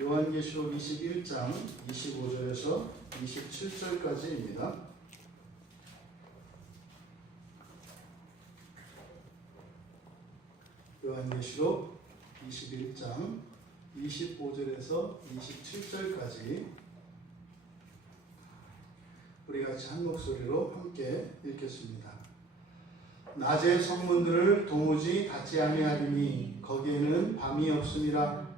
요한계시록 21장 25절에서 27절까지입니다. 요한계시록 21장 25절에서 27절까지 우리 같이 한 목소리로 함께 읽겠습니다. 낮의 성문들을 도무지 닫지 아니하리니 거기에는 밤이 없음이라.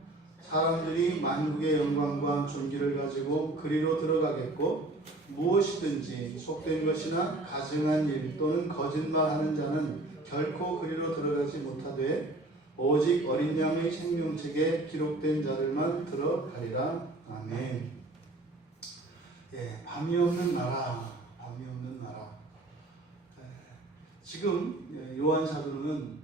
사람들이 만국의 영광과 존귀를 가지고 그리로 들어가겠고 무엇이든지 속된 것이나 가증한 일 또는 거짓말하는 자는 결코 그리로 들어가지 못하되 오직 어린 양의 생명책에 기록된 자들만 들어가리라. 아멘. 밤이 없는 나라, 밤이 없는 나라. 지금 요한 사도는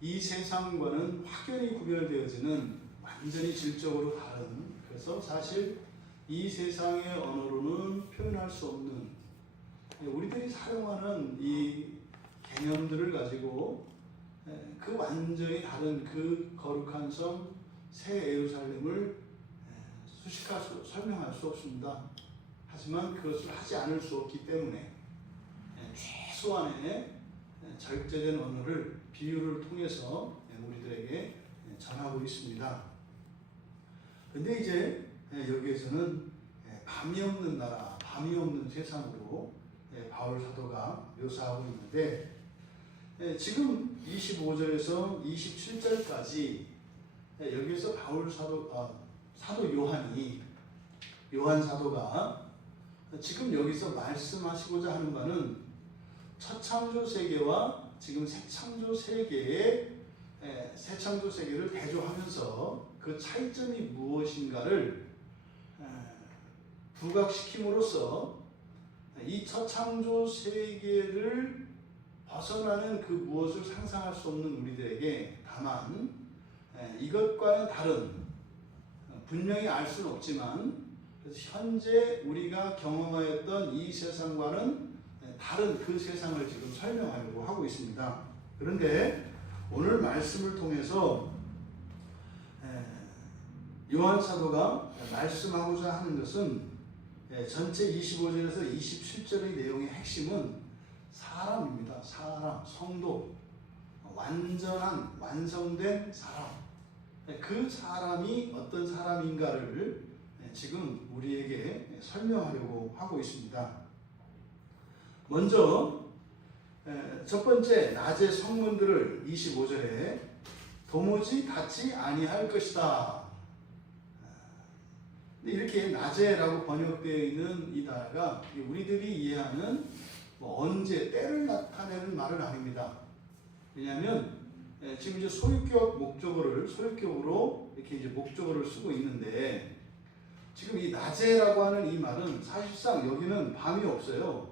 이 세상과는 확연히 구별되어지는 완전히 질적으로 다른, 그래서 사실 이 세상의 언어로는 표현할 수 없는 우리들이 사용하는 이 개념들을 가지고 그 완전히 다른 그 거룩한 섬 새 예루살렘을 수식할 설명할 수 없습니다. 하지만 그것을 하지 않을 수 없기 때문에 최소한의 절제된 언어를 비유를 통해서 우리들에게 전하고 있습니다. 근데 이제 여기에서는 밤이 없는 나라, 밤이 없는 세상으로 바울 사도가 묘사하고 있는데 지금 25절에서 27절까지 여기에서 바울 사도 요한 사도가 지금 여기서 말씀하시고자 하는 바는 첫 창조 세계와 지금 새 창조 세계의 새 창조 세계를 대조하면서 그 차이점이 무엇인가를 부각시킴으로써 이 첫 창조 세계를 벗어나는 그 무엇을 상상할 수 없는 우리들에게 다만 이것과는 다른, 분명히 알 수는 없지만 현재 우리가 경험하였던 이 세상과는 다른 그 세상을 지금 설명하려고 하고 있습니다. 그런데 오늘 말씀을 통해서 요한 사도가 말씀하고자 하는 것은 전체 25절에서 27절의 내용의 핵심은 사람입니다. 사람, 성도, 완전한 완성된 사람. 그 사람이 어떤 사람인가를 지금 우리에게 설명하려고 하고 있습니다. 먼저 첫 번째, 낮의 성문들을 25절에 도무지 닫지 아니할 것이다. 이렇게 낮에라고 번역되어 있는 이 단어가 우리들이 이해하는 언제, 때를 나타내는 말은 아닙니다. 왜냐하면 지금 이제 소유격으로 이렇게 이제 목적어를 쓰고 있는데 지금 이 낮에라고 하는 이 말은 사실상 여기는 밤이 없어요.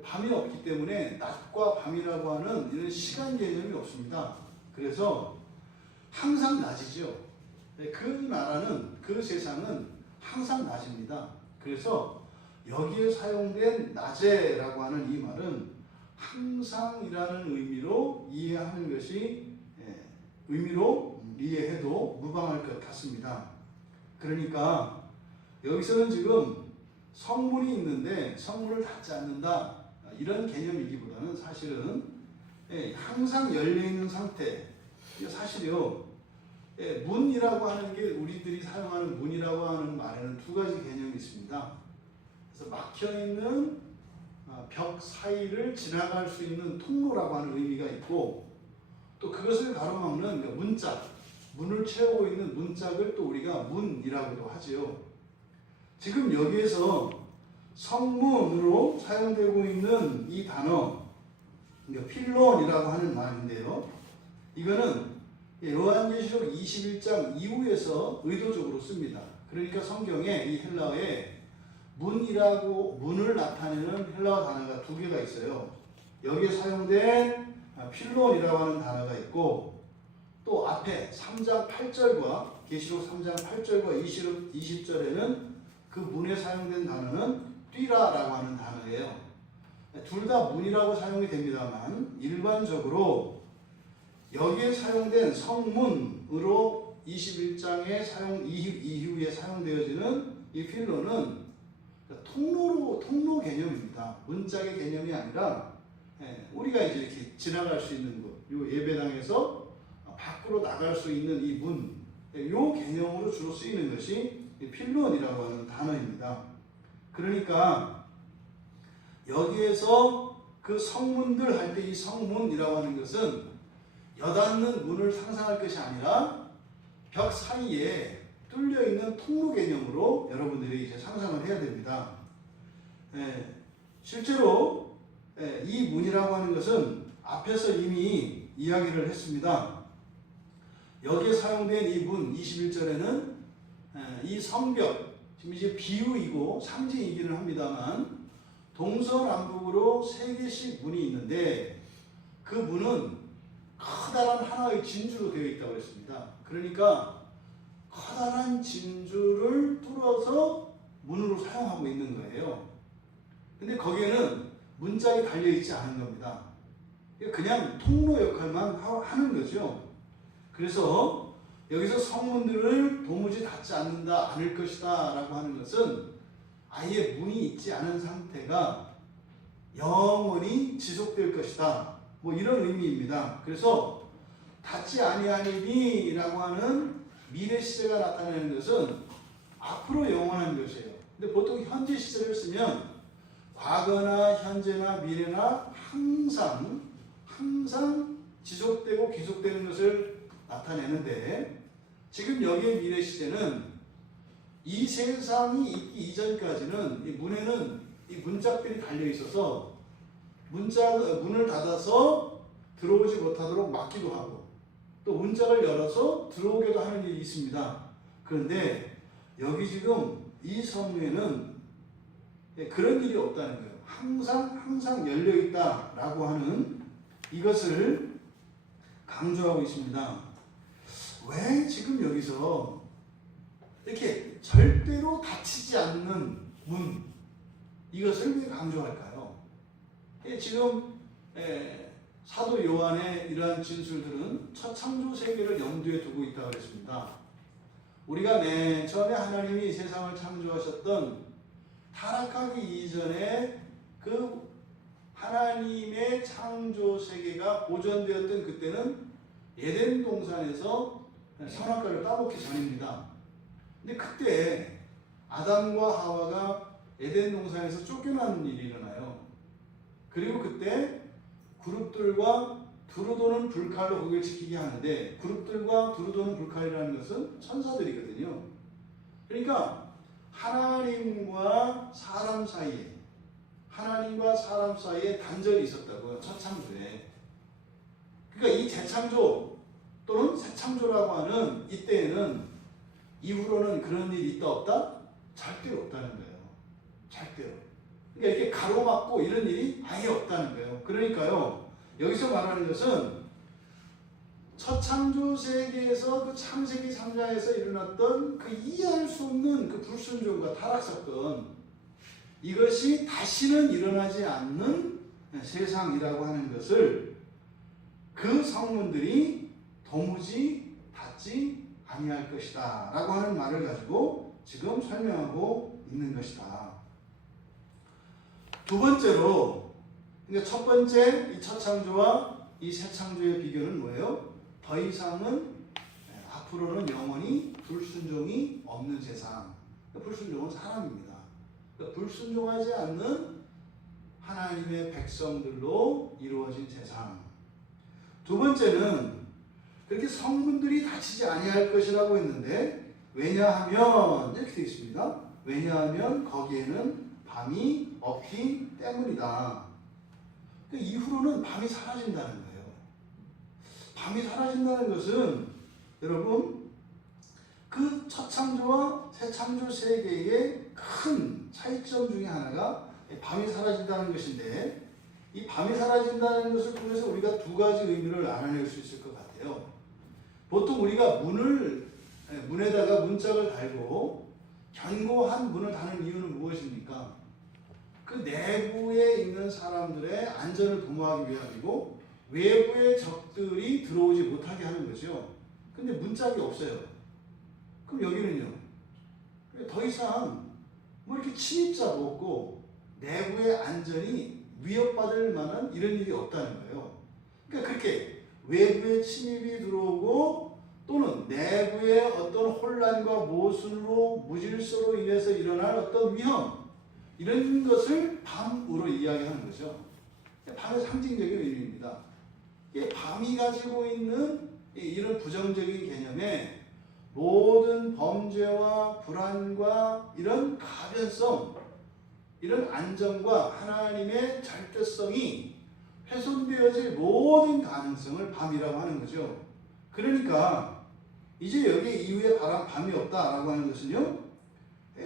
밤이 없기 때문에 낮과 밤이라고 하는 이런 시간 개념이 없습니다. 그래서 항상 낮이죠. 그 나라는, 그 세상은 항상 낮입니다. 그래서 여기에 사용된 낮에라고 하는 이 말은 항상이라는 의미로 이해하는 것이 의미로 이해해도 무방할 것 같습니다. 그러니까 여기서는 지금 성문이 있는데 성문을 닫지 않는다, 이런 개념이기보다는 사실은 항상 열려있는 상태. 사실요, 문이라고 하는 게 우리들이 사용하는 문이라고 하는 말에는 두 가지 개념이 있습니다. 그래서 막혀있는 벽 사이를 지나갈 수 있는 통로라고 하는 의미가 있고, 또 그것을 가로막는 문짝, 문을 채우고 있는 문짝을 또 우리가 문이라고도 하지요. 지금 여기에서 성문으로 사용되고 있는 이 단어, 필론이라고 하는 말인데요. 이거는 요한계시록 21장 이후에서 의도적으로 씁니다. 그러니까 성경에 이 헬라어에 문을 나타내는 헬라어 단어가 두 개가 있어요. 여기에 사용된 필론이라고 하는 단어가 있고, 또 앞에 3장 8절과 계시록 3장 8절과 20절에는 그 문에 사용된 단어는 뛰라라고 하는 단어예요. 둘 다 문이라고 사용이 됩니다만 일반적으로 여기에 사용된 성문으로 21장에 이후에 사용되어지는 이 필로는 통로 개념입니다. 문짝의 개념이 아니라 우리가 이제 이렇게 지나갈 수 있는 곳, 요 예배당에서 밖으로 나갈 수 있는 이 문, 요 개념으로 주로 쓰이는 것이 필론이라고 하는 단어입니다. 그러니까 여기에서 그 성문들 할 때 이 성문이라고 하는 것은 여닫는 문을 상상할 것이 아니라 벽 사이에 뚫려 있는 통로 개념으로 여러분들이 이제 상상을 해야 됩니다. 실제로 이 문이라고 하는 것은 앞에서 이미 이야기를 했습니다. 여기에 사용된 이 문 21절에는 이 성벽, 지금 이제 비유이고 상징이기는 합니다만 동서남북으로 3개씩 문이 있는데 그 문은 커다란 하나의 진주로 되어 있다고 했습니다. 그러니까 커다란 진주를 뚫어서 문으로 사용하고 있는 거예요. 근데 거기에는 문짝이 달려있지 않은 겁니다. 그냥 통로 역할만 하는 거죠. 그래서 여기서 성문들을 도무지 닫지 않을 것이다 라고 하는 것은 아예 문이 있지 않은 상태가 영원히 지속될 것이다, 뭐 이런 의미입니다. 그래서 닫지 아니하리니 라고 하는 미래 시제가 나타내는 것은 앞으로 영원한 것이에요. 근데 보통 현재 시제를 쓰면 과거나 현재나 미래나 항상 지속되고 계속되는 것을 나타내는데, 지금 여기의 미래 시제는 이 세상이 있기 이전까지는 이 문에는 이 문짝들이 달려 있어서 문을 닫아서 들어오지 못하도록 막기도 하고 또 문짝을 열어서 들어오게도 하는 일이 있습니다. 그런데 여기 지금 이 성문에는 그런 일이 없다는 거예요. 항상 열려 있다라고 하는 이것을 강조하고 있습니다. 왜 지금 여기서 이렇게 절대로 닫히지 않는 문, 이것을 왜 강조할까요? 지금 사도 요한의 이러한 진술들은 첫 창조 세계를 염두에 두고 있다고 그랬습니다. 우리가 맨 처음에 하나님이 세상을 창조하셨던 타락하기 이전에 그 하나님의 창조 세계가 보존되었던 그때는 에덴 동산에서 선악과를 따먹기 전입니다. 근데 그때 아담과 하와가 에덴 동산에서 쫓겨나는 일이 일어나요. 그리고 그때 그룹들과 두루 도는 불칼로 거기를 지키게 하는데, 그룹들과 두루 도는 불칼이라는 것은 천사들이거든요. 그러니까 하나님과 사람 사이에 단절이 있었다고요. 첫 창조에. 그러니까 이 재창조 또는 새창조라고 하는 이때에는 이후로는 그런 일이 있다 없다? 절대로 없다는 거예요. 절대로. 그러니까 이렇게 가로막고 이런 일이 아예 없다는 거예요. 그러니까요, 여기서 말하는 것은 첫 창조 세계에서 그 창세기 3장에서 일어났던 그 이해할 수 없는 그 불순종과 타락 사건, 이것이 다시는 일어나지 않는 세상이라고 하는 것을 그 성문들이 도무지 닫지 아니할 것이다 라고 하는 말을 가지고 지금 설명하고 있는 것이다. 두 번째로, 그러니까 첫 번째 이 첫 창조와 이 새 창조의 비교는 뭐예요? 더 이상은 앞으로는 영원히 불순종이 없는 세상. 불순종은 사람입니다. 불순종하지 않는 하나님의 백성들로 이루어진 세상. 두 번째는 그렇게 성문들이 닫히지 아니할 것이라고 했는데, 왜냐하면 이렇게 되어 있습니다. 왜냐하면 거기에는 밤이 없기 때문이다. 그러니까 이후로는 밤이 사라진다는 거예요. 밤이 사라진다는 것은 여러분, 그 첫 창조와 새 창조 세계의 큰 차이점 중에 하나가 밤이 사라진다는 것인데, 이 밤이 사라진다는 것을 통해서 우리가 두 가지 의미를 알아낼 수 있을 것 같아요. 보통 우리가 문에다가 문짝을 달고 견고한 문을 다는 이유는 무엇입니까? 그 내부에 있는 사람들의 안전을 도모하기 위함이고 외부의 적들이 들어오지 못하게 하는 거죠. 근데 문짝이 없어요. 그럼 여기는요. 더 이상 뭐 이렇게 침입자도 없고 내부의 안전이 위협받을 만한 이런 일이 없다는 거예요. 그러니까 그렇게 외부의 침입이 들어오고 또는 내부의 어떤 혼란과 모순으로 무질서로 인해서 일어날 어떤 위험 이런 것을 밤으로 이야기하는 거죠. 밤의 상징적인 의미입니다. 밤이 가지고 있는 이런 부정적인 개념에 모든 범죄와 불안과 이런 가변성, 이런 안정과 하나님의 절대성이 훼손되어질 모든 가능성을 밤이라고 하는 거죠. 그러니까 이제 여기 이후에 밤이 없다라고 하는 것은요,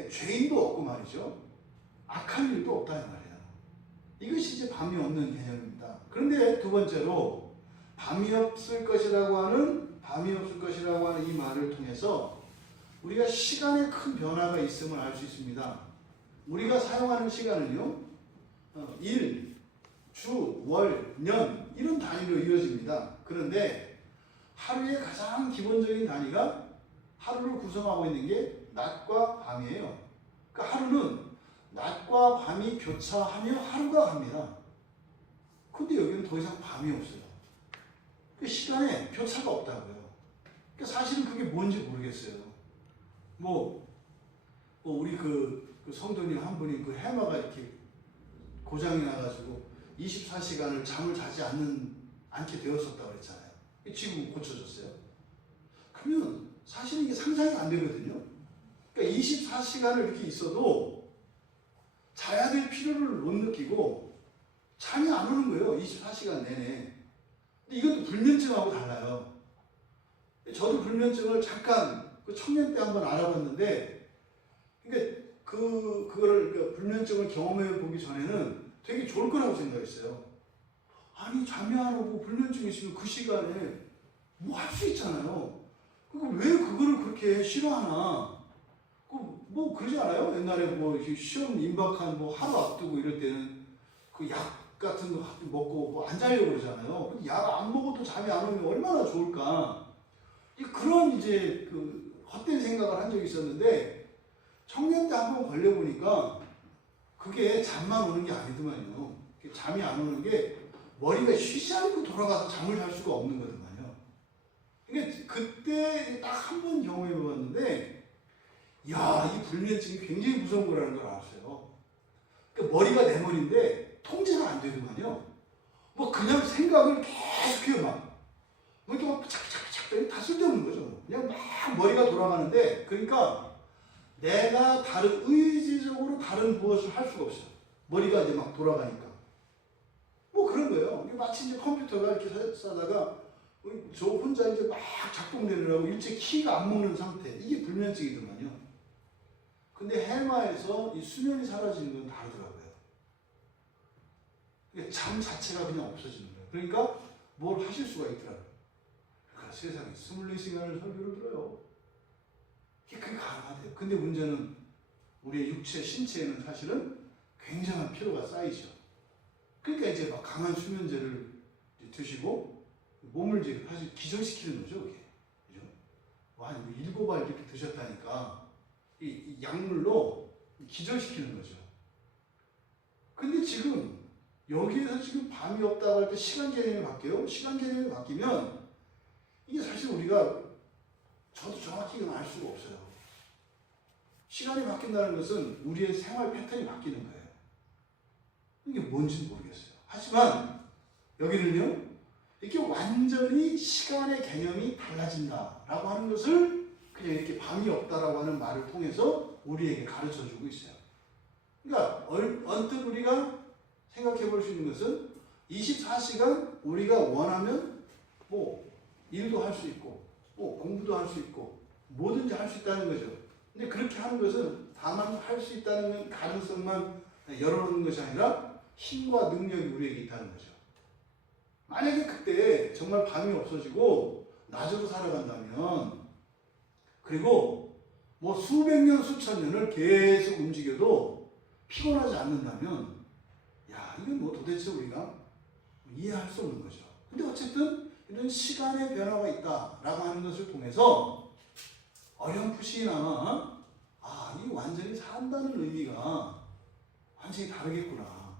죄인도 없고 말이죠, 악한 일도 없다는 말이에요. 이것이 이제 밤이 없는 개념입니다. 그런데 두 번째로 밤이 없을 것이라고 하는 이 말을 통해서 우리가 시간에 큰 변화가 있음을 알 수 있습니다. 우리가 사용하는 시간은요, 일, 주, 월, 년 이런 단위로 이루어집니다. 그런데 하루의 가장 기본적인 단위가 하루를 구성하고 있는 게 낮과 밤이에요. 그러니까 하루는 낮과 밤이 교차하며 하루가 갑니다. 근데 여기는 더 이상 밤이 없어요. 그 시간에 교차가 없다고요. 그러니까 사실은 그게 뭔지 모르겠어요. 우리 그 성도님 한 분이 그 해마가 이렇게 고장이 나가지고 24시간을 잠을 자지 않게 되었었다고 그랬잖아요. 지금 고쳐졌어요. 그러면 사실은 이게 상상이 안 되거든요. 그러니까 24시간을 이렇게 있어도 자야 될 필요를 못 느끼고 잠이 안 오는 거예요. 24시간 내내. 근데 이것도 불면증하고 달라요. 저도 불면증을 잠깐 그 청년 때 한번 알아봤는데, 그러니까 그거를 불면증을 경험해 보기 전에는 되게 좋을 거라고 생각했어요. 아니 잠이 안 오고 불면증이 있으면 그 시간에 뭐 할 수 있잖아요. 그러니까 왜 그거를 그렇게 싫어하나? 뭐 그러지 않아요? 옛날에 뭐 시험 임박한 뭐 하루 앞두고 이럴 때는 그 약 같은 거 먹고 뭐 안 자려고 그러잖아요. 약 안 먹어도 잠이 안 오면 얼마나 좋을까? 그런 이제 그 헛된 생각을 한 적이 있었는데 청년 때 한번 걸려보니까 그게 잠만 오는 게 아니더만요. 잠이 안 오는 게 머리가 쉬지 않고 돌아가서 잠을 잘 수가 없는 거더만요. 그러니까 그때 딱 한 번 경험해 보았는데, 야, 이 불면증이 굉장히 무서운 거라는 걸 알았어요. 그러니까 머리가 내 머리인데 통제가 안 되더만요. 뭐 그냥 생각을 계속해요, 막. 뭐 이렇게 막 착착착 다 쓸데없는 거죠. 그냥 막 머리가 돌아가는데, 그러니까 내가 의지적으로 다른 무엇을 할 수가 없어요. 머리가 이제 막 돌아가니까. 뭐 그런 거예요. 마치 이제 컴퓨터가 이렇게 싸다가 저 혼자 이제 막 작동되느라고 일체 키가 안 먹는 상태. 이게 불면증이더만요. 근데 해마에서 이 수면이 사라지는 건 다르더라고요. 잠 자체가 그냥 없어지는 거예요. 그러니까 뭘 하실 수가 있더라고요. 그러니까 세상에 24시간을 설교를 들어요. 그게 가능하대요. 근데 문제는 우리의 육체, 신체에는 사실은 굉장한 피로가 쌓이죠. 그러니까 이제 막 강한 수면제를 드시고 몸을 이제 사실 기절시키는 거죠, 그게. 그죠? 한 7알 이렇게 드셨다니까 이 약물로 기절시키는 거죠. 근데 지금 여기에서 지금 밤이 없다고 할 때 시간 개념이 바뀌어요. 시간 개념이 바뀌면 이게 사실 우리가 저도 정확히 알 수가 없어요. 시간이 바뀐다는 것은 우리의 생활 패턴이 바뀌는 거예요. 이게 뭔지는 모르겠어요. 하지만 여기는요, 이렇게 완전히 시간의 개념이 달라진다라고 하는 것을 그냥 이렇게 밤이 없다라고 하는 말을 통해서 우리에게 가르쳐 주고 있어요. 그러니까 언뜻 우리가 생각해 볼 수 있는 것은 24시간 우리가 원하면 뭐 일도 할 수 있고 뭐 공부도 할 수 있고 뭐든지 할 수 있다는 거죠. 근데 그렇게 하는 것은 다만 할 수 있다는 가능성만 열어놓는 것이 아니라 힘과 능력이 우리에게 있다는 거죠. 만약에 그때 정말 밤이 없어지고 낮으로 살아간다면, 그리고 뭐 수백 년 수천 년을 계속 움직여도 피곤하지 않는다면, 야, 이건 뭐 도대체 우리가 이해할 수 없는 거죠. 근데 어쨌든 이런 시간의 변화가 있다라고 하는 것을 통해서 어렴풋이나마 이 완전히 산다는 의미가 완전히 다르겠구나.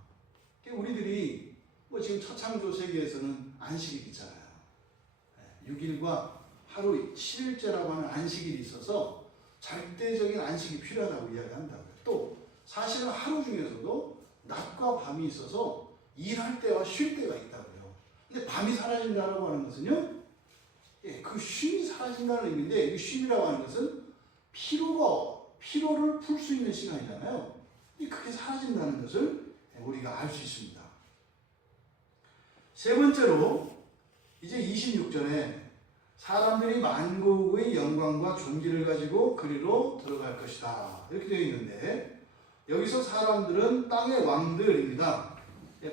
우리들이 지금 처창조 세계에서는 안식일 있잖아요. 6일과 하루 7일째라고 하는 안식일이 있어서 절대적인 안식이 필요하다고 이야기한다고요. 또 사실은 하루 중에서도 낮과 밤이 있어서 일할 때와 쉴 때가 있다고요. 근데 밤이 사라진다고 하는 것은요, 그 쉼이 사라진다는 의미인데, 이 쉼이라고 하는 것은 피로를 풀 수 있는 시간이잖아요. 그게 사라진다는 것을 우리가 알 수 있습니다. 세 번째로 이제 26절에 사람들이 만국의 영광과 존귀를 가지고 그리로 들어갈 것이다, 이렇게 되어 있는데, 여기서 사람들은 땅의 왕들입니다.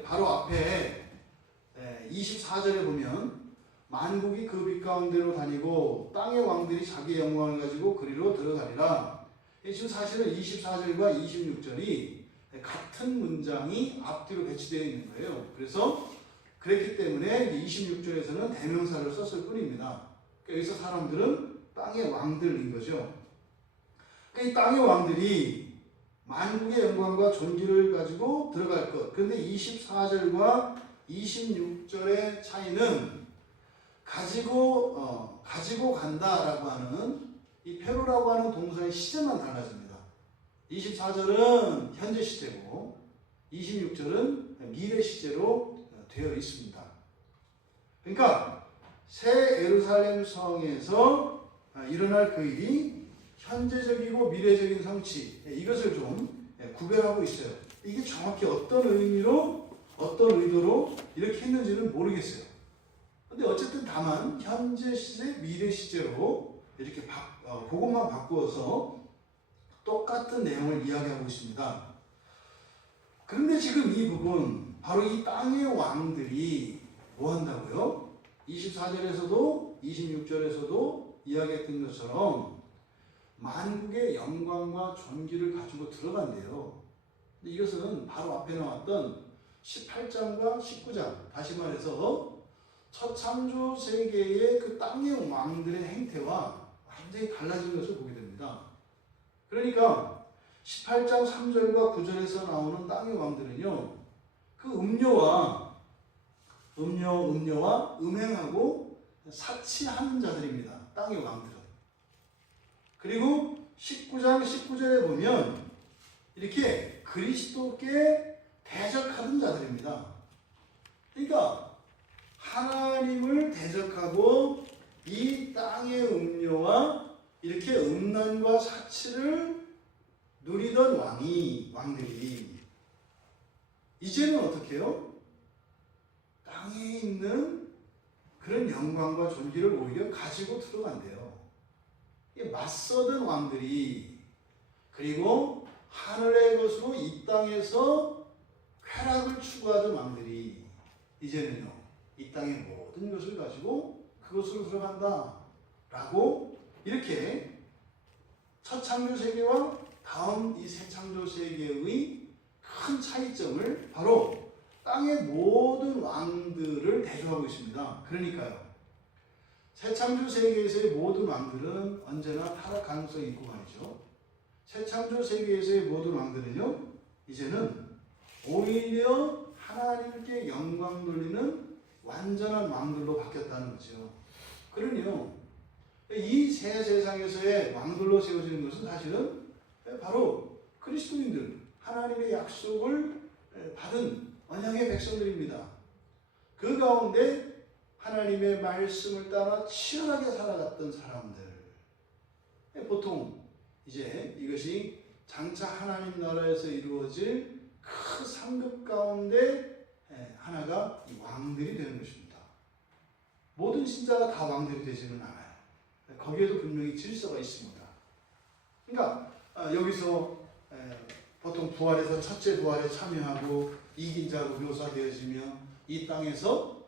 바로 앞에 24절에 보면 만국이 그 빛 가운데로 다니고 땅의 왕들이 자기의 영광을 가지고 그리로 들어가리라. 지금 사실은 24절과 26절이 같은 문장이 앞뒤로 배치되어 있는 거예요. 그래서 그랬기 때문에 26절에서는 대명사를 썼을 뿐입니다. 여기서 사람들은 땅의 왕들인 거죠. 이 땅의 왕들이 만국의 영광과 존귀를 가지고 들어갈 것. 그런데 24절과 26절의 차이는 가지고 간다라고 하는 이 페로라고 하는 동사의 시제만 달라집니다. 24절은 현재 시제고 26절은 미래 시제로 되어 있습니다. 그러니까 새 예루살렘 성에서 일어날 그 일이 현재적이고 미래적인 성취, 이것을 좀 구별하고 있어요. 이게 정확히 어떤 의미로, 어떤 의도로 이렇게 했는지는 모르겠어요. 근데 어쨌든 다만 현재 시제, 미래 시제로 이렇게 그것만 바꾸어서 똑같은 내용을 이야기하고 있습니다. 그런데 지금 이 부분, 바로 이 땅의 왕들이 뭐 한다고요? 24절에서도 26절에서도 이야기했던 것처럼 만국의 영광과 존귀를 가지고 들어간대요. 근데 이것은 바로 앞에 나왔던 18장과 19장, 다시 말해서 첫 창조 세계의 그 땅의 왕들의 행태와 완전히 달라진 것을 보게 됩니다. 그러니까 18장 3절과 9절에서 나오는 땅의 왕들은요, 그 음녀와 음행하고 사치하는 자들입니다. 땅의 왕들은. 그리고 19장 19절에 보면 이렇게 그리스도께 대적하는 자들입니다. 그러니까 하나님을 대적하고 이 땅의 음료와 이렇게 음란과 사치를 누리던 왕들이 이제는 어떻게 해요? 땅에 있는 그런 영광과 존귀를 오히려 가지고 들어간대요. 맞서던 왕들이, 그리고 하늘의 것으로 이 땅에서 쾌락을 추구하던 왕들이 이제는요, 이 땅의 모든 것을 가지고 그것으로 들어간다 라고, 이렇게 첫 창조 세계와 다음 이 새 창조 세계의 큰 차이점을 바로 땅의 모든 왕들을 대조하고 있습니다. 그러니까요, 새 창조 세계에서의 모든 왕들은 언제나 타락 가능성이 있고 말이죠. 새 창조 세계에서의 모든 왕들은요, 이제는 오히려 하나님께 영광 돌리는 완전한 왕들로 바뀌었다는 거죠. 그러니요, 이 새 세상에서의 왕들로 세워지는 것은 사실은 바로 그리스도인들, 하나님의 약속을 받은 언약의 백성들입니다. 그 가운데 하나님의 말씀을 따라 치열하게 살아갔던 사람들. 보통 이제 이것이 장차 하나님 나라에서 이루어질 큰 상급 가운데 하나가 이 왕들이 되는 것입니다. 모든 신자가 다 왕들이 되지는 않아요. 거기에도 분명히 질서가 있습니다. 그러니까 여기서 보통 부활에서 첫째 부활에 참여하고 이긴 자로 묘사되어지며 이 땅에서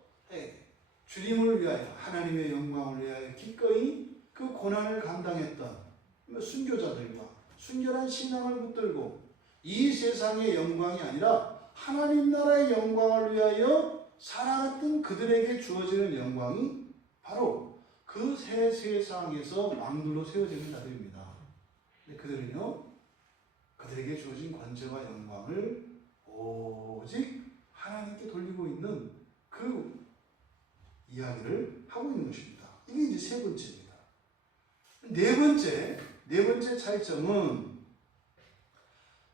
주님을 위하여, 하나님의 영광을 위하여 기꺼이 그 고난을 감당했던 순교자들과 순결한 신앙을 붙들고 이 세상의 영광이 아니라 하나님 나라의 영광을 위하여 살아갔던 그들에게 주어지는 영광이 바로 그 그 새 세상에서 왕들로 세워지는 자들입니다. 근데 그들은요, 그들에게 주어진 권세와 영광을 오직 하나님께 돌리고 있는 그 이야기를 하고 있는 것입니다. 이게 이제 세 번째입니다. 네 번째 차이점은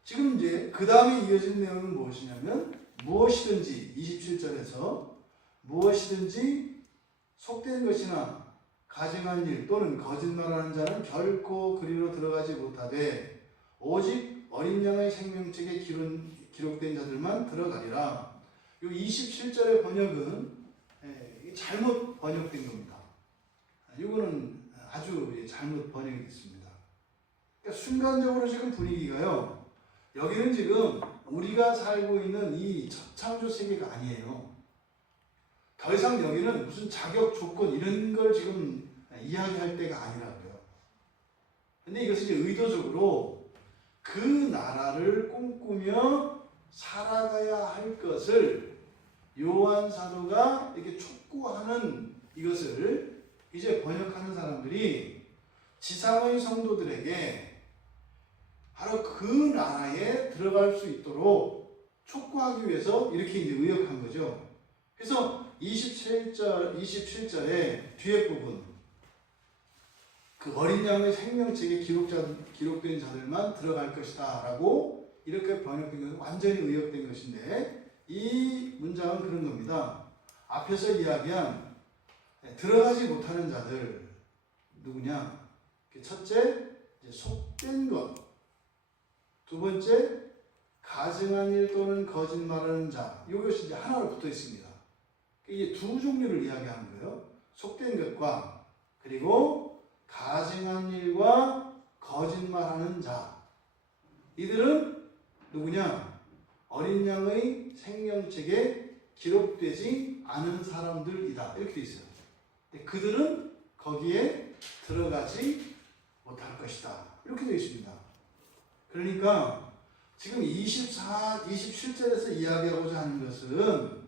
지금 이제 그 다음에 이어진 내용은 무엇이냐면 무엇이든지 27절에서 무엇이든지 속된 것이나 가증한 일 또는 거짓말하는 자는 결코 그리로 들어가지 못하되 오직 어린 양의 생명책에 기록된 자들만 들어가리라. 이 27절의 번역은 잘못 번역된 겁니다. 이거는 아주 잘못 번역이 됐습니다. 그러니까 순간적으로 지금 분위기가요. 여기는 지금 우리가 살고 있는 이 창조 세계가 아니에요. 더 이상 여기는 무슨 자격 조건 이런 걸 지금 이야기할 때가 아니라고요. 근데 이것은 이제 의도적으로 그 나라를 꿈꾸며 살아가야 할 것을 요한 사도가 이렇게 촉구하는 이것을 이제 번역하는 사람들이 지상의 성도들에게 바로 그 나라에 들어갈 수 있도록 촉구하기 위해서 이렇게 이제 의역한 거죠. 그래서 27절의 뒤에 부분, 그 어린 양의 생명책에 기록된 자들만 들어갈 것이다 라고 이렇게 번역된 것은 완전히 의역된 것인데, 이 문장은 그런 겁니다. 앞에서 이야기한 들어가지 못하는 자들 누구냐? 첫째, 속된 것. 두 번째, 가증한 일 또는 거짓말하는 자. 이것이 이제 하나로 붙어 있습니다. 이게 두 종류를 이야기하는 거예요. 속된 것과 그리고 가증한 일과 거짓말하는 자. 이들은 누구냐? 어린 양의 생명책에 기록되지 않은 사람들이다. 이렇게 되어 있어요. 그들은 거기에 들어가지 못할 것이다. 이렇게 되어 있습니다. 그러니까 지금 27절에서 이야기하고자 하는 것은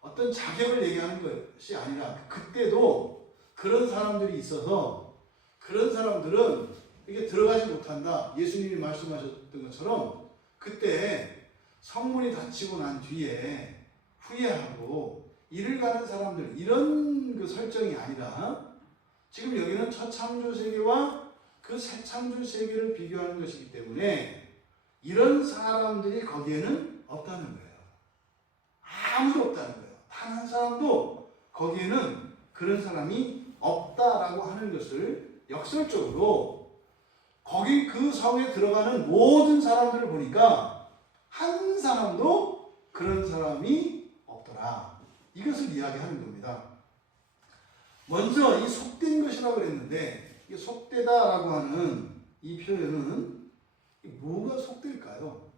어떤 자격을 얘기하는 것이 아니라, 그때도 그런 사람들이 있어서 그런 사람들은 이게 들어가지 못한다. 예수님이 말씀하셨던 것처럼 그때 성문이 닫히고 난 뒤에 후회하고 이를 가는 사람들, 이런 그 설정이 아니라 지금 여기는 첫 창조 세계와 그 새 창조 세계를 비교하는 것이기 때문에 이런 사람들이 거기에는 없다는 거예요. 아무도 없다는 거예요. 단 한 사람도 거기에는 그런 사람이 없다라고 하는 것을 역설적으로 거기 그 성에 들어가는 모든 사람들을 보니까 한 사람도 그런 사람이 없더라. 이것을 이야기하는 겁니다. 먼저 이 속된 것이라고 그랬는데, 이 속되다라고 하는 이 표현은 뭐가 속될까요?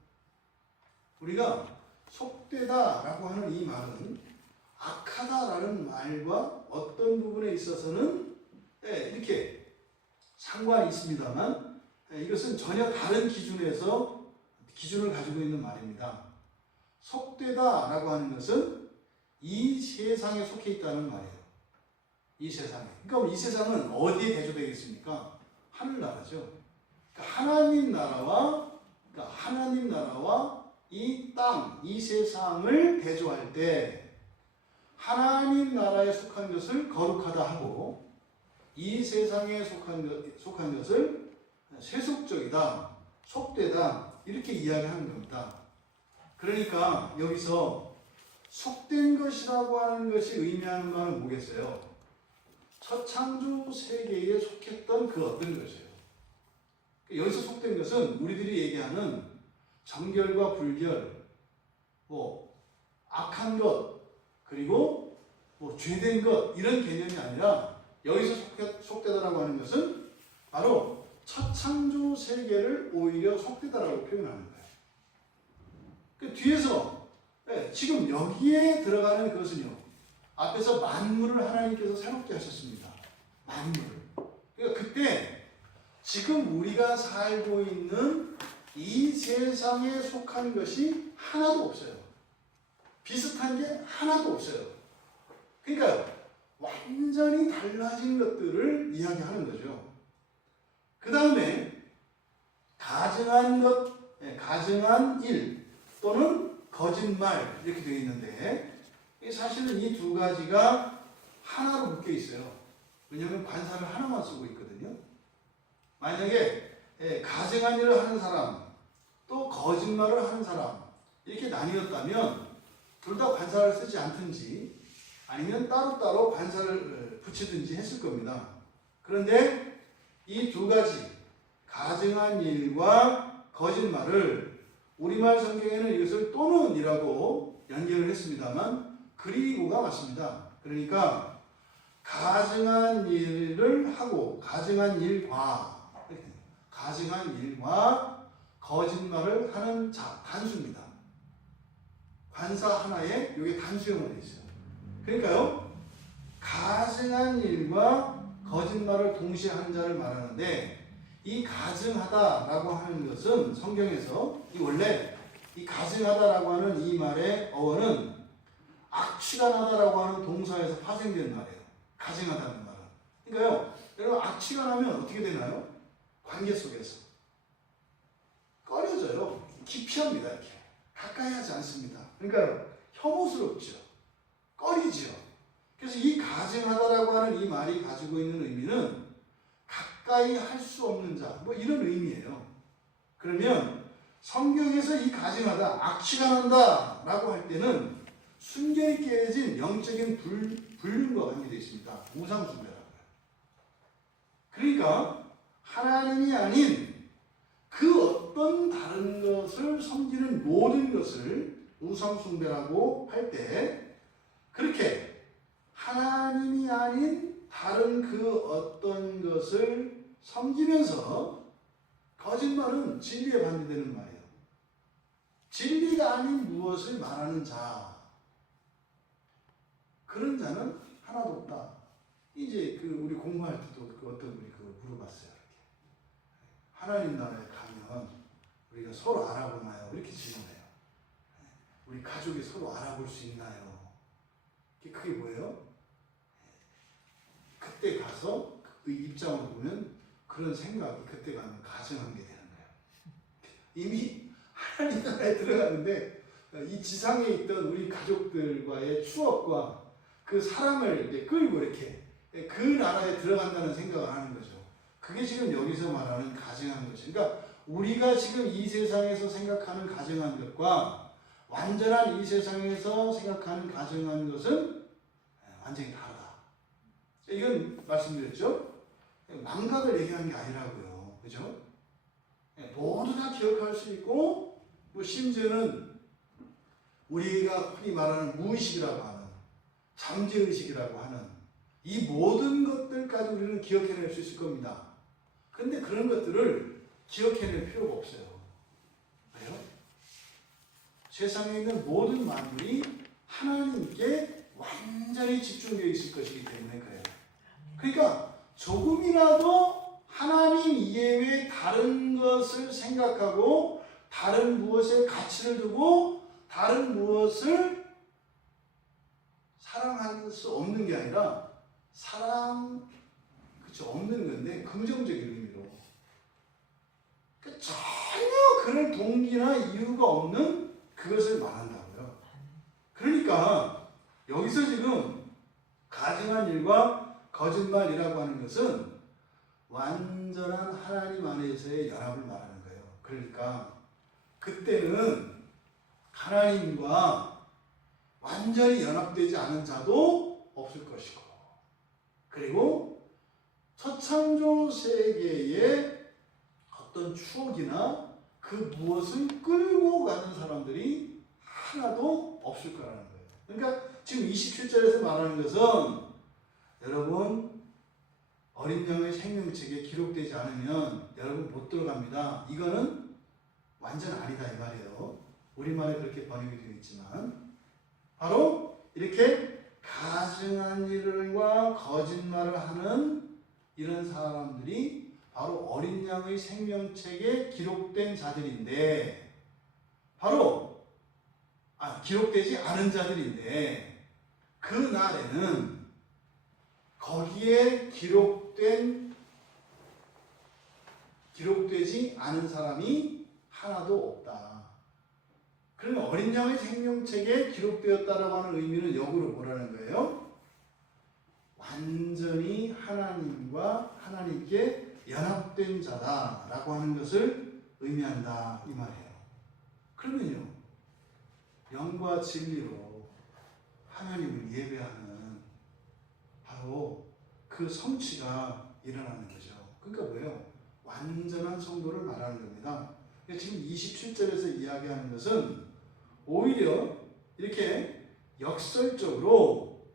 우리가 속되다라고 하는 이 말은 악하다라는 말과 어떤 부분에 있어서는 이렇게 상관이 있습니다만, 이것은 전혀 다른 기준을 가지고 있는 말입니다. 속되다라고 하는 것은 이 세상에 속해 있다는 말이에요. 이 세상에. 그러니까 이 세상은 어디에 대조되겠습니까? 하늘나라죠. 그러니까 하나님 나라와 이 땅, 이 세상을 대조할 때 하나님 나라에 속한 것을 거룩하다 하고 이 세상에 속한 것을 세속적이다, 속되다, 이렇게 이야기하는 겁니다. 그러니까 여기서 속된 것이라고 하는 것이 의미하는 바는 뭐겠어요? 첫 창조 세계에 속했던 그 어떤 것이에요. 여기서 속된 것은 우리들이 얘기하는 정결과 불결, 악한 것, 그리고 죄된 것, 이런 개념이 아니라 여기서 속되다라고 하는 것은 바로 첫 창조 세계를 오히려 속되다라고 표현하는 거예요. 그 뒤에서 지금 여기에 들어가는 그것은요, 앞에서 만물을 하나님께서 새롭게 하셨습니다. 만물을. 그러니까 그때 지금 우리가 살고 있는 이 세상에 속한 것이 하나도 없어요. 비슷한 게 하나도 없어요. 그러니까 완전히 달라진 것들을 이야기하는 거죠. 그 다음에 가증한 것, 가증한 일 또는 거짓말 이렇게 되어 있는데 사실은 이 두 가지가 하나로 묶여 있어요. 왜냐하면 관사를 하나만 쓰고 있거든요. 만약에 가증한 일을 하는 사람 또 거짓말을 하는 사람 이렇게 나뉘었다면 둘 다 관사를 쓰지 않든지 아니면 따로따로 관사를 붙이든지 했을 겁니다. 그런데 이 두 가지 가증한 일과 거짓말을 우리말 성경에는 이것을 또는 이라고 연결을 했습니다만 그리고가 맞습니다. 그러니까 가증한 일을 하고 가증한 일과 거짓말을 하는 자 단수입니다. 관사 하나에 이게 단수형으로 되어 있어요. 그러니까요, 가증한 일과 거짓말을 동시에 하는 자를 말하는데 이 가증하다라고 하는 것은 성경에서 원래 이 가증하다라고 하는 이 말의 어원은 악취가 나다라고 하는 동사에서 파생된 말이에요. 가증하다는 말은. 그러니까요, 여러분 악취가 나면 어떻게 되나요? 관계 속에서 꺼려져요. 기피합니다. 이렇게 가까이 하지 않습니다. 그러니까요, 혐오스럽죠. 꺼리죠. 그래서 이 가증하다라고 하는 이 말이 가지고 있는 의미는 가까이 할 수 없는 자, 뭐 이런 의미예요. 그러면 성경에서 이 가증하다, 악취가 난다 라고 할 때는 순결이 깨진 영적인 불륜과 관계되어 있습니다. 우상숭배라고요. 그러니까 하나님이 아닌 그 어떤 다른 것을 섬기는 모든 것을 우상숭배라고 할 때 그렇게 하나님이 아닌 다른 그 어떤 것을 섬기면서 거짓말은 진리에 반대되는 말이에요. 진리가 아닌 무엇을 말하는 자, 그런 자는 하나도 없다. 이제 우리 공부할 때도 어떤 분이 물어봤어요. 이렇게. 하나님 나라에 가면 우리가 서로 알아보나요? 이렇게 질문해요. 우리 가족이 서로 알아볼 수 있나요? 그게 뭐예요? 그때 가서 그 입장으로 보면 그런 생각이 그때 가면 가증한 게 되는 거예요. 이미 하나님 나라에 들어가는데 이 지상에 있던 우리 가족들과의 추억과 그 사랑을 이렇게 끌고 이렇게 그 나라에 들어간다는 생각을 하는 거죠. 그게 지금 여기서 말하는 가증한 것이죠. 그러니까 우리가 지금 이 세상에서 생각하는 가증한 것과 완전한 이 세상에서 생각하는 가증한 것은 완전히 다르다. 이건 말씀드렸죠? 망각을 얘기하는 게 아니라고요. 그죠? 모두 다 기억할 수 있고, 뭐 심지어는 우리가 흔히 말하는 무의식이라고 하는, 잠재의식이라고 하는 이 모든 것들까지 우리는 기억해낼 수 있을 겁니다. 근데 그런 것들을 기억해낼 필요가 없어요. 왜요? 세상에 있는 모든 만물이 하나님께 완전히 집중되어 있을 것이기 때문에 그래요. 그러니까 조금이라도 하나님 이외의 다른 것을 생각하고 다른 무엇에 가치를 두고 다른 무엇을 사랑할 수 없는 게 아니라 없는 건데 긍정적인 의미로 그러니까 전혀 그럴 동기나 이유가 없는 그것을 말한다고요. 그러니까 여기서 지금 가증한 일과 거짓말이라고 하는 것은 완전한 하나님 안에서의 연합을 말하는 거예요. 그러니까 그때는 하나님과 완전히 연합되지 않은 자도 없을 것이고, 그리고 초창조 세계의 어떤 추억이나 그 무엇을 끌고 가는 사람들이 하나도 없을 거라는 거예요. 그러니까 지금 27절에서 말하는 것은 여러분 어린 양의 생명책에 기록되지 않으면 여러분 못 들어갑니다. 이거는 완전 아니다 이 말이에요. 우리말에 그렇게 번역이 되어 있지만 바로 이렇게 가증한 일과 거짓말을 하는 이런 사람들이 바로 어린 양의 생명책에 기록된 자들인데 바로 기록되지 않은 자들인데 그 날에는 거기에 기록되지 않은 사람이 하나도 없다. 그러면 어린 양의 생명책에 기록되었다라고 하는 의미는 역으로 뭐라는 거예요? 완전히 하나님과 하나님께 연합된 자다라고 하는 것을 의미한다 이 말이에요. 그러면요, 영과 진리로 하나님을 예배하는 바로 그 성취가 일어나는 거죠. 그러니까 뭐예요? 완전한 성도를 말하는 겁니다. 지금 27절에서 이야기하는 것은 오히려 이렇게 역설적으로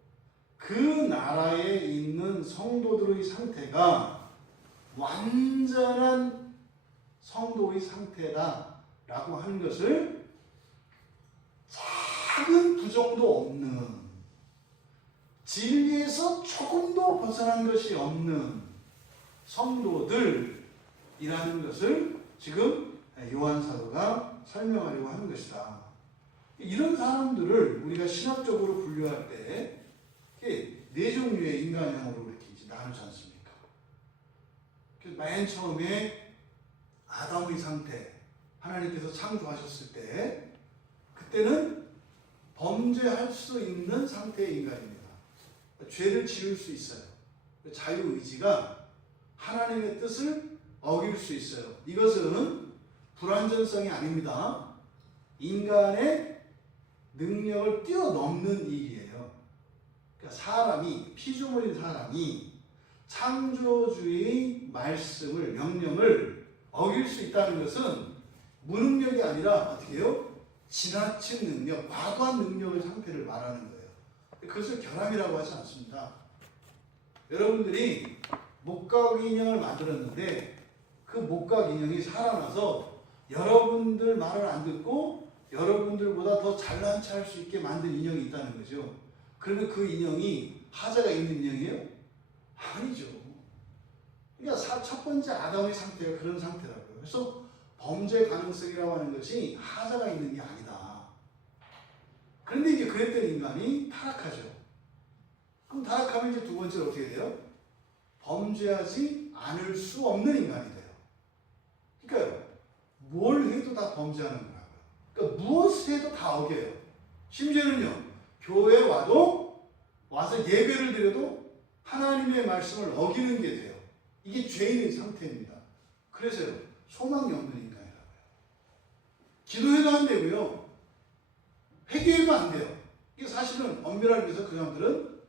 그 나라에 있는 성도들의 상태가 완전한 성도의 상태다라고 하는 것을 작은 부정도 없는, 진리에서 조금도 벗어난 것이 없는 성도들이라는 것을 지금 요한 사도가 설명하려고 하는 것이다. 이런 사람들을 우리가 신학적으로 분류할 때 네 종류의 인간형으로 이렇게 이제 나누지 않습니까? 맨 처음에 아담의 상태, 하나님께서 창조하셨을 때 그때는 범죄할 수 있는 상태의 인간입니다. 죄를 지을 수 있어요. 자유의지가 하나님의 뜻을 어길 수 있어요. 이것은 불완전성이 아닙니다. 인간의 능력을 뛰어넘는 일이에요. 그러니까 사람이, 피조물인 사람이 창조주의 말씀을, 명령을 어길 수 있다는 것은 무능력이 아니라 어떻게 해요? 지나친 능력, 과도한 능력의 상태를 말하는 거예요. 그것을 결함이라고 하지 않습니다. 여러분들이 목각 인형을 만들었는데 그 목각 인형이 살아나서 여러분들 말을 안 듣고 여러분들보다 더 잘난 체 할 수 있게 만든 인형이 있다는 거죠. 그러면 그 인형이 하자가 있는 인형이에요? 아니죠. 그러니까 첫 번째 아담의 상태가 그런 상태라고요. 그래서 범죄 가능성이라고 하는 것이 하자가 있는 게 아니다. 그런데 이제 그랬던 인간이 타락하죠. 그럼 타락하면 이제 두 번째로 어떻게 돼요? 범죄하지 않을 수 없는 인간이 돼요. 그러니까 뭘 해도 다 범죄하는 거라고요. 그러니까 무엇을 해도 다 어겨요. 심지어는요, 교회에 와서 예배를 드려도 하나님의 말씀을 어기는 게 돼요. 이게 죄인의 상태입니다. 그래서요, 소망이 없는 인간이라고요. 기도해도 안 되고요, 회개해도 안 돼요. 이게 사실은 엄밀하게 해서 그 사람들은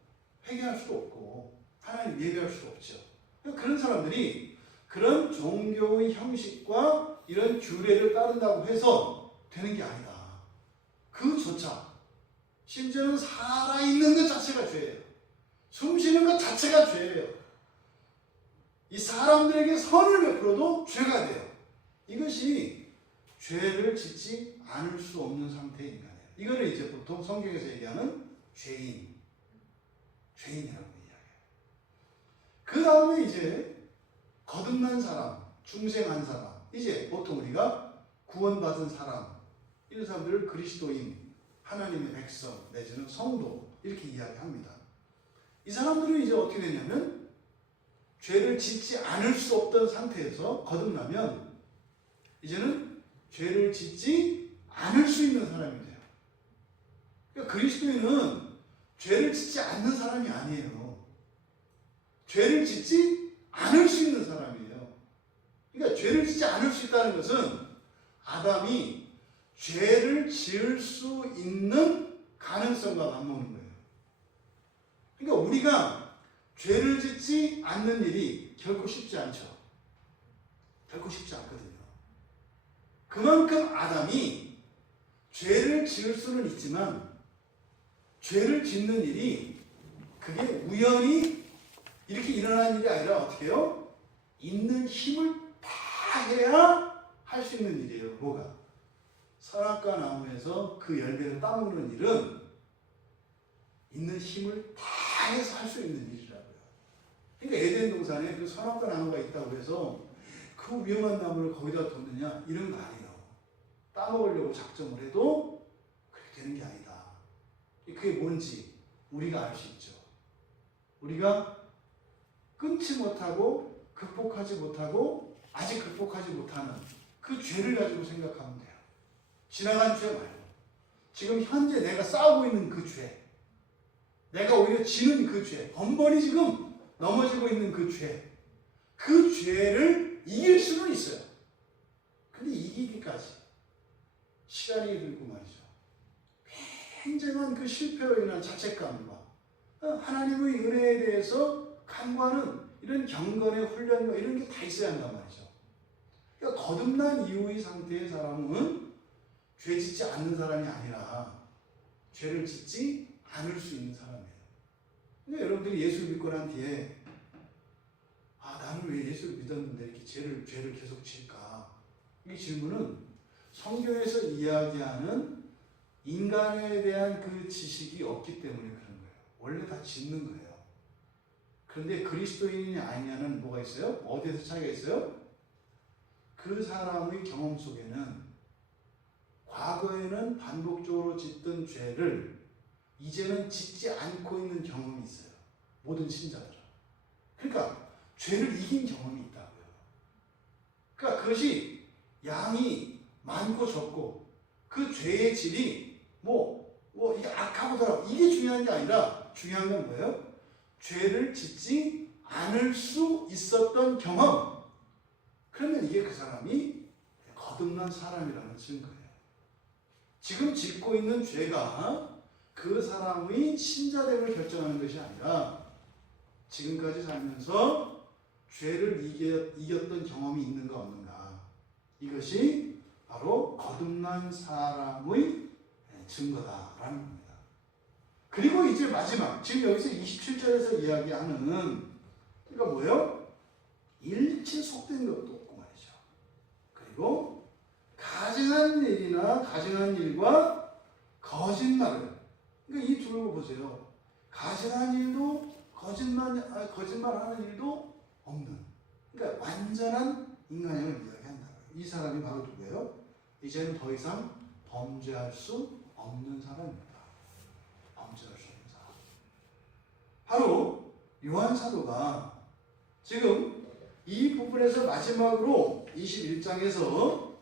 회개할 수도 없고 하나님 예배할 수도 없죠. 그런 사람들이 그런 종교의 형식과 이런 규례를 따른다고 해서 되는 게 아니다. 그조차, 심지어는 살아있는 것 자체가 죄예요. 숨 쉬는 것 자체가 죄예요. 이 사람들에게 선을 베풀어도 죄가 돼요. 이것이 죄를 짓지 않을 수 없는 상태의 인간이에요. 이거를 이제 보통 성경에서 얘기하는 죄인이라고 이야기해요. 그 다음에 이제 거듭난 사람, 중생한 사람, 이제 보통 우리가 구원받은 사람, 이런 사람들을 그리스도인, 하나님의 백성 내지는 성도 이렇게 이야기합니다. 이 사람들은 이제 어떻게 되냐면 죄를 짓지 않을 수 없던 상태에서 거듭나면 이제는 죄를 짓지 않을 수 있는 사람이 돼요. 그러니까 그리스도인은 죄를 짓지 않는 사람이 아니에요. 죄를 짓지 않을 수 있는 사람이에요. 그러니까 죄를 짓지 않을 수 있다는 것은 아담이 죄를 지을 수 있는 가능성과 맞먹는 거예요. 그러니까 우리가 죄를 짓지 않는 일이 결코 쉽지 않죠. 결코 쉽지 않거든요. 그만큼 아담이 죄를 지을 수는 있지만 죄를 짓는 일이 그게 우연히 이렇게 일어나는 일이 아니라 어떻게 해요? 있는 힘을 다 해야 할 수 있는 일이에요. 뭐가? 선악과 나무에서 그 열매를 따먹는 일은 있는 힘을 다 해서 할 수 있는 일이라고요. 그러니까 에덴 동산에 그 선악과 나무가 있다고 해서 그 위험한 나무를 거기다 뒀느냐 이런 거 아니에요. 따먹으려고 작정을 해도 그렇게 되는 게 아니다. 그게 뭔지 우리가 알 수 있죠. 우리가 끊지 못하고 극복하지 못하고 아직 극복하지 못하는 그 죄를 가지고 생각하면 돼요. 지나간 죄 말고 지금 현재 내가 싸우고 있는 그 죄, 내가 오히려 지는 그 죄, 번번이 지금 넘어지고 있는 그 죄, 그 죄를 이길 수는 있어요. 근데 이기기까지 시간이 들고 말이죠. 굉장한 그 실패로 인한 자책감과 하나님의 은혜에 대해서 간구하는 이런 경건의 훈련과 이런 게 다 있어야 한단 말이죠. 그러니까 거듭난 이후의 상태의 사람은 죄 짓지 않는 사람이 아니라 죄를 짓지 않을 수 있는 사람이에요. 그러니까 여러분들이 예수를 믿고 난 뒤에 나는 왜 예수를 믿었는데 이렇게 죄를 계속 질까? 이 질문은 성경에서 이야기하는 인간에 대한 그 지식이 없기 때문에 그런 거예요. 원래 다 짓는 거예요. 그런데 그리스도인이 아니냐는 뭐가 있어요? 어디에서 차이가 있어요? 그 사람의 경험 속에는 과거에는 반복적으로 짓던 죄를 이제는 짓지 않고 있는 경험이 있어요. 모든 신자들은. 그러니까 죄를 이긴 경험이 있다고요. 그러니까 그것이 양이 많고 적고 그 죄의 질이 이게 악하더라고 이게 중요한 게 아니라 중요한 건 뭐예요? 죄를 짓지 않을 수 있었던 경험. 그러면 이게 그 사람이 거듭난 사람이라는 증거예요. 지금 짓고 있는 죄가 그 사람의 신자됨을 결정하는 것이 아니라 지금까지 살면서 죄를 이겼던 경험이 있는가 없는가. 이것이 바로 거듭난 사람의 증거다라는 겁니다. 그리고 이제 마지막, 지금 여기서 27절에서 이야기하는 그러니까 뭐예요? 일체 속된 것도 없고 말이죠. 그리고 가증한 일이나 가증한 일과 거짓말을, 그러니까 이 둘을 보세요. 가증한 일도 거짓말하는 일도 없는, 그러니까 완전한 인간형을 이야기한다. 이 사람이 바로 누구예요? 이제는 더 이상 범죄할 수 없는 사람입니다. 범죄할 수 없는 사람. 바로 요한 사도가 지금 이 부분에서 마지막으로 21장에서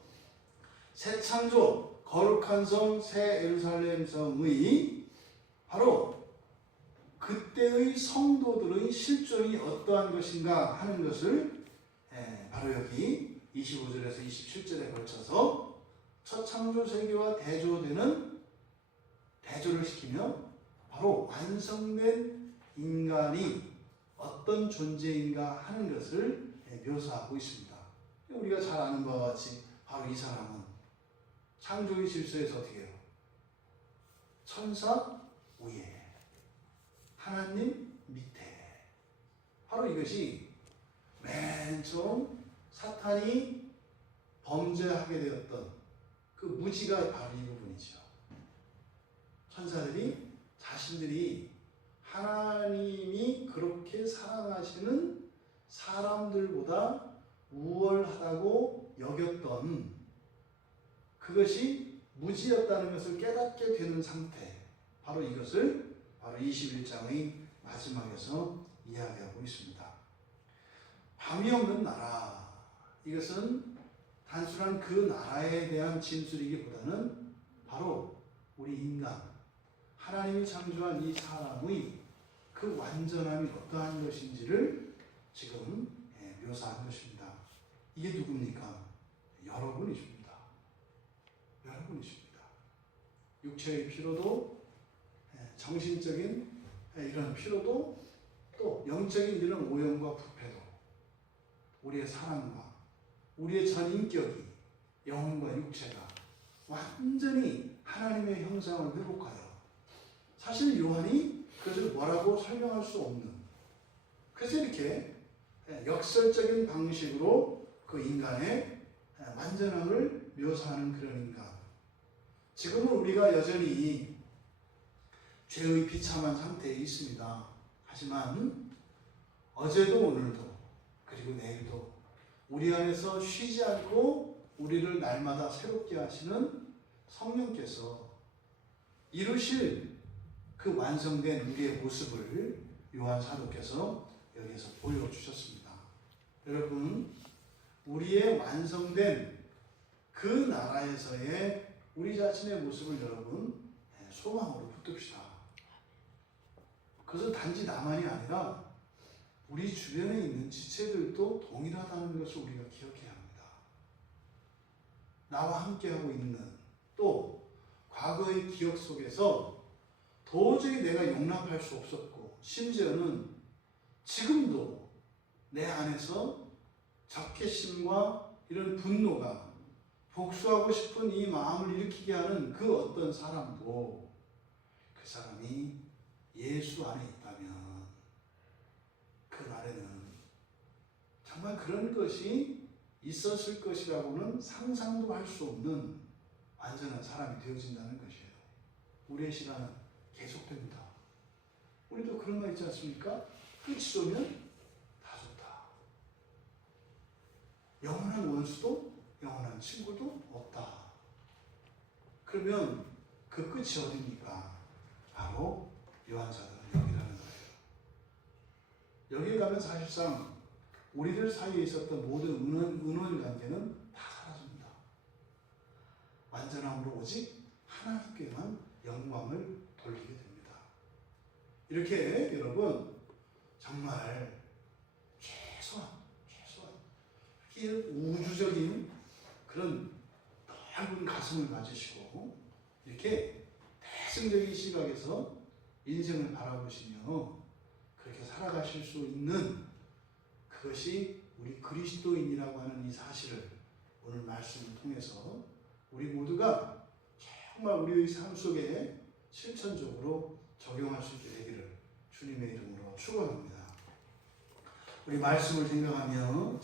새 창조, 거룩한 성, 새 예루살렘 성의 바로 그때의 성도들의 실존이 어떠한 것인가 하는 것을 바로 여기 25절에서 27절에 걸쳐서 첫 창조 세계와 대조를 시키며 바로 완성된 인간이 어떤 존재인가 하는 것을 묘사하고 있습니다. 우리가 잘 아는 바와 같이 바로 이 사람은 창조의 질서에서 어떻게 해요? 천사 위에, 하나님 밑에. 바로 이것이 맨 처음 사탄이 범죄하게 되었던 그 무지가 바로 이 부분이죠. 천사들이 자신들이 하나님이 그렇게 사랑하시는 사람들보다 우월하다고 여겼던 그것이 무지였다는 것을 깨닫게 되는 상태, 바로 이것을 바로 21장의 마지막에서 이야기하고 있습니다. 밤이 없는 나라, 이것은 단순한 그 나라에 대한 진술이기보다는 바로 우리 인간, 하나님이 창조한 이 사람의 그 완전함이 어떠한 것인지를 지금 묘사한 것입니다. 이게 누굽니까? 여러분이십니다. 여러분이십니다. 육체의 피로도, 정신적인 이런 피로도, 또 영적인 이런 오염과 부패도, 우리의 사랑과 우리의 전 인격이, 영혼과 육체가 완전히 하나님의 형상을 회복하여, 사실 요한이 그것을 뭐라고 설명할 수 없는, 그래서 이렇게 역설적인 방식으로 그 인간의 완전함을 묘사하는 그런 인간. 지금은 우리가 여전히 죄의 비참한 상태에 있습니다. 하지만 어제도 오늘도 그리고 내일도 우리 안에서 쉬지 않고 우리를 날마다 새롭게 하시는 성령께서 이루실 그 완성된 우리의 모습을 요한 사도께서 여기에서 보여주셨습니다. 여러분, 우리의 완성된 그 나라에서의 우리 자신의 모습을 여러분 소망으로 붙듭시다. 그것은 단지 나만이 아니라 우리 주변에 있는 지체들도 동일하다는 것을 우리가 기억해야 합니다. 나와 함께하고 있는, 또 과거의 기억 속에서 도저히 내가 용납할 수 없었고, 심지어는 지금도 내 안에서 적개심과 이런 분노가, 복수하고 싶은 이 마음을 일으키게 하는 그 어떤 사람도, 그 사람이 예수 안에 있다면 그날에는 정말 그런 것이 있었을 것이라고는 상상도 할 수 없는 완전한 사람이 되어진다는 것이에요. 우리의 시간은 계속됩니다. 우리도 그런 말 있지 않습니까? 끝이 오면 다 좋다. 영원한 원수도 영원한 친구도 없다. 그러면 그 끝이 어디입니까? 바로 요한사도는 여기라는 거예요. 여기에 가면 사실상 우리들 사이에 있었던 모든 은원 관계는 다 사라집니다. 완전함으로 오직 하나님께만 영광을 돌리게 됩니다. 이렇게 여러분 정말 최소한 이렇게 우주적인 그런 넓은 가슴을 가지시고 이렇게 대승적인 시각에서 인생을 바라보시며 그렇게 살아가실 수 있는 그것이 우리 그리스도인이라고 하는 이 사실을 오늘 말씀을 통해서 우리 모두가 정말 우리의 삶 속에 실천적으로 적용할 수 있게 되기를 주님의 이름으로 축원합니다. 우리 말씀을 생각하며